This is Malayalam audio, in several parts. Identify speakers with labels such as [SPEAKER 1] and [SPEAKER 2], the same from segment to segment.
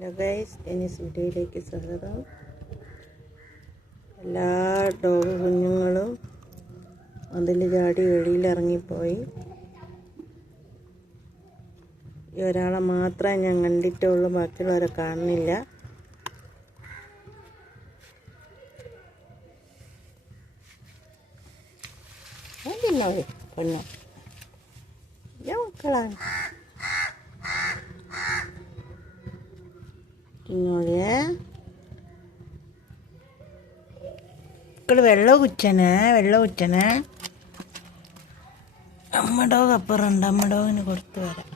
[SPEAKER 1] ഹലോ ഗൈസ് ഇനി വീഡിയോയിലേക്ക് സ്വാഗതം. എല്ലാ ഡോഗ് കുഞ്ഞുങ്ങളും അതിൽ ചാടി വെളിയിലിറങ്ങിപ്പോയി. ഈ ഒരാളെ മാത്രമേ ഞാൻ കണ്ടിട്ടുള്ളൂ ബാക്കിയുള്ളവരെ കാണുന്നില്ല. കൊന്നു ഞാൻ മക്കളാണ്. കുഞ്ഞോളിയെ മക്കൾ വെള്ളം കുച്ചനെ വെള്ളം കുച്ചനെ. അമ്മ ഡോഗ് അപ്പുറമുണ്ട് അമ്മ ഡോഗിന് കൊടുത്തു വരാം.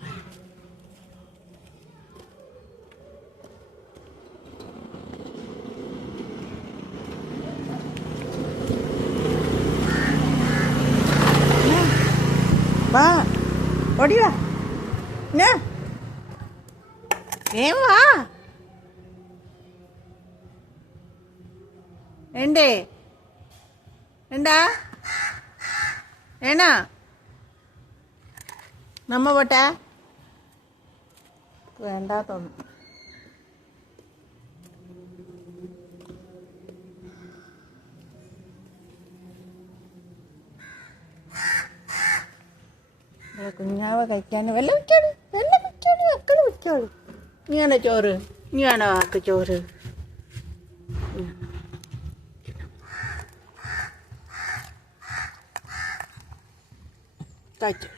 [SPEAKER 1] വാ ഓടി വാ. എന്നാ ഏം വാ. വേണ്ടേ എന്താ? വേണോ നമ്മ പോട്ടെ. വേണ്ടാ തോന്നുന്നു ദേ കുഞ്ഞാവ കഴിക്കാൻ വല്ല വെച്ചോളൂ വല്ല വെച്ചോളൂ മക്കൾ വെച്ചോളൂ ഇങ്ങനെ ചോറ്? ഇങ്ങനെ ആക്ക് ചോറ്? കഴിച്ചു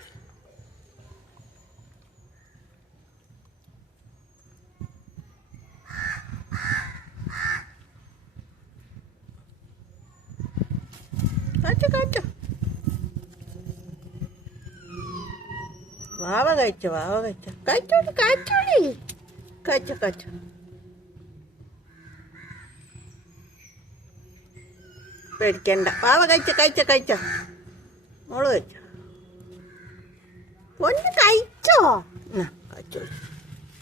[SPEAKER 1] കഴിച്ചു കഴിച്ചു വാവ കഴിച്ചു വാവ കഴിച്ചു കഴിച്ചോളി കഴിച്ചോളി കഴിച്ചു കഴിച്ചു പേടിക്കണ്ട വാവ കഴിച്ച കഴിച്ച കഴിച്ച മോൾ കഴിച്ചോ പൊന്ന് കഴിച്ചോ?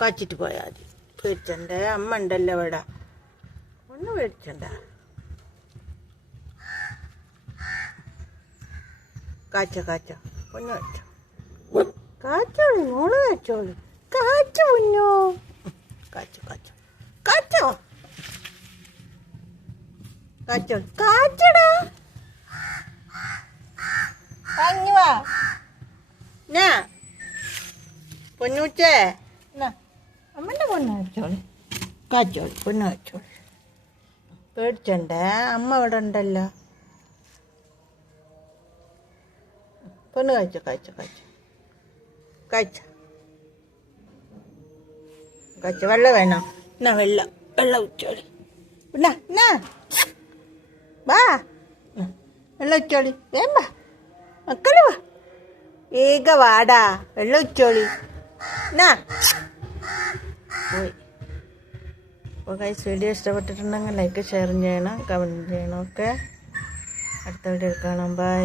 [SPEAKER 1] കഴിച്ചിട്ട് പോയാൽ മതി. പേടിച്ചണ്ടേ? അമ്മ ഉണ്ടല്ലോ ഇവിടെ. ഒന്ന് പേടിച്ചണ്ട. കാച്ച കാച്ച. പൊന്ന് കഴിച്ചോ. കാച്ചോളി മോൾ കാച്ചോളി കാച്ച പൊന്നോ. കാച്ചു കാച്ചു. കാച്ചോ. കാച്ചോ. കാച്ചടാ. ഞാ പൊന്നൂച്ചേ. അമ്മന്റെ പൊന്ന് വെച്ചോളി. കാച്ചോളി പൊന്ന് വെച്ചോളി. പേടിച്ചണ്ടേ? അമ്മ ഇവിടെ ഉണ്ടല്ലോ. പൊന്ന് കഴിച്ചോ കഴിച്ചോ കഴിച്ചോ കഴിച്ചോ കഴിച്ചോ വെള്ളം വേണോ? എന്നാ വെള്ളം. വെള്ളം ഉച്ചോളി എന്നാ എന്നാ വാ. വെള്ളം ഉച്ചോളി വേമ്പ മക്കൾ വാ. വേഗ വാടാ. വെള്ളം ഉച്ചോളി കൈസ് വീഡിയോ ഇഷ്ടപ്പെട്ടിട്ടുണ്ടെങ്കിൽ ലൈക്ക് ഷെയർ ചെയ്യണം കമന്റ് ചെയ്യണം. ഒക്കെ അടുത്ത വീഡിയോ കാണാം. ബൈ